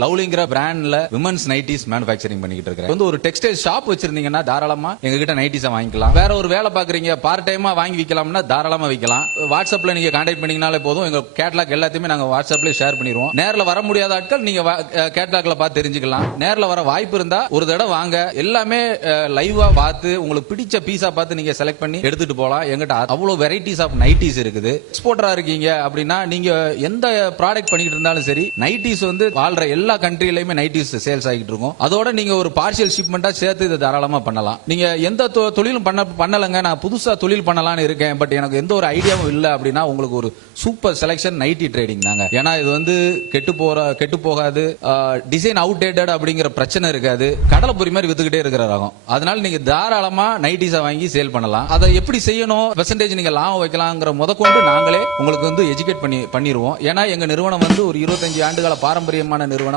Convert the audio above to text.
லவ்லிங்கிற பிராண்ட்ல women's nighties manufacturing பண்ணிட்டு இருக்கேன். வந்து ஒரு டெக்ஸ்டைல் ஷாப் வச்சிருந்தீங்கன்னா தாராளமா எங்க கிட்ட நைட்டிஸை வாங்கிக்கலாம். வேற ஒரு வேலை பாக்குறீங்க, பார்ட் டைமா வாங்கி விக்கலாம்னா தாராளமா விக்கலாம். வாட்ஸ்அப்ல நீங்க கான்டாக்ட் பண்ணீங்கனாலே போதும், எங்க கேட்லாக் எல்லாத்தையுமே நாங்க வாட்ஸ்அப்ல ஷேர் பண்ணிடுவோம். நேர்ல வர முடியாத ஆட்கள் நீங்க கேட்லாக்ல பார்த்து தெரிஞ்சுக்கலாம். நேர்ல வர வாய்ப்பு இருந்தா ஒரு தடவை வாங்க, எல்லாமே லைவா பார்த்து உங்களுக்கு பிடிச்ச பீஸா பார்த்து நீங்க செலக்ட் பண்ணி எடுத்துட்டு போலாம். எங்கிட்ட அவ்வளவு வெரைட்டிஸ் ஆஃப் நைட்டிஸ் இருக்குது. எக்ஸ்போர்ட்டரா இருக்கீங்க அப்படின்னா நீங்க எந்த ப்ராடக்ட் பண்ணிட்டு இருந்தாலும் சரி, நைட்டிஸ் வந்து வாழ்ற எல்லா கண்ட்ரிலயுமே நைட்டிஸ் சேல்ஸ் ஆகிட்டு இருக்கும். அதோட நீங்க ஒரு பார்ஷியல் ஷிப்மெண்டா சேர்த்து இதை தாராளமா பண்ணலாம். நீங்க எந்த தொழிலும் பண்ணலங்க, நான் புதுசா தொழில் பண்ணலாம்னு இருக்கேன், பட் எனக்கு எந்த ஒரு ஐடியாவும் இல்ல அப்படின்னா உங்களுக்கு ஒரு சூப்பர் செலக்ஷன் நைட்டி ட்ரேடிங் தாங்க. ஏன்னா இது வந்து கெட்டு போகாது, டிசைன் அவுடேட்டட் அப்படிங்கிற பிரச்சனை இருக்காது, கடலை பொறி மாதிரி வித்துக்கிட்டே இருக்கிற ரகம். அதனால நீங்க தாராளமா நைட்டிஸை வாங்கி சேல் பண்ணலாம். அதை எப்படி செய்யணும், பெர்சன்டேஜ் நீங்க லாபம் வைக்கலாங்கிற முதற்கொண்டு நாங்களே உங்களுக்கு வந்து எஜுகேட் பண்ணிடுவோம். ஏன்னா எங்க நிறுவனம் வந்து ஒரு 25 ஆண்டுகால பாரம்பரியமான நிறுவனம்.